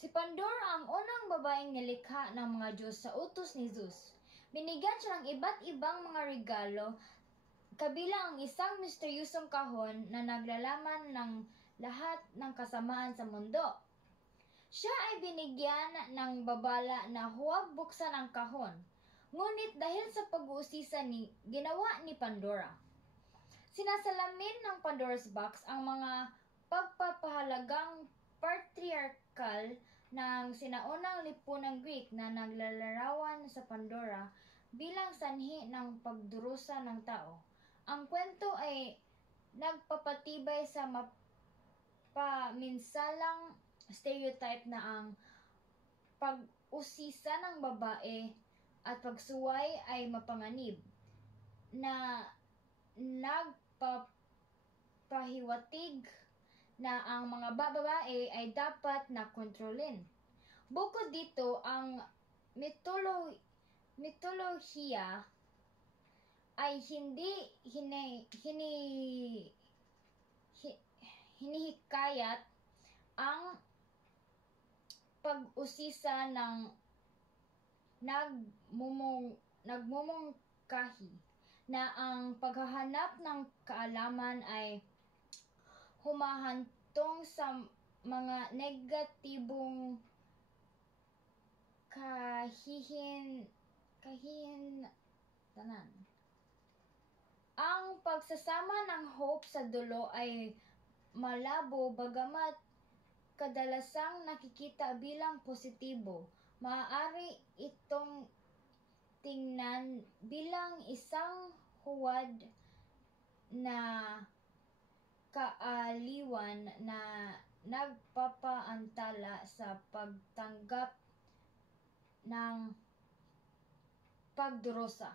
Si Pandora ang unang babaeng nilikha ng mga Diyos sa utos ni Zeus. Binigyan siya ng iba't ibang mga regalo, kabilang ang isang misteryosong kahon na naglalaman ng lahat ng kasamaan sa mundo. Siya ay binigyan ng babala na huwag buksan ang kahon, ngunit dahil sa pag-uusisa ginawa ni Pandora. Sinasalamin ng Pandora's Box ang mga pagpapahalagang patriarchal ng sinaunang lipunang Greek na naglalarawan sa Pandora bilang sanhi ng pagdurusa ng tao. Ang kwento ay nagpapatibay sa mapaminsalang stereotype na ang pag-usisa ng babae at pagsuway ay mapanganib, na nagpapahiwatig na ang mga babae ay dapat na kontrolin. Bukod dito, ang mitolohiya ay hindi hinihikayat ang pag-usisa ng nagmumungkahi na ang paghahanap ng kaalaman ay humahantong sa mga negatibong kahihinatanan. Ang pagsasama ng hope sa dulo ay malabo, bagamat kadalasang nakikita bilang positibo. Maaari itong tingnan bilang isang huwad na kaaliwan na nagpapaantala sa pagtanggap ng pagdurusa.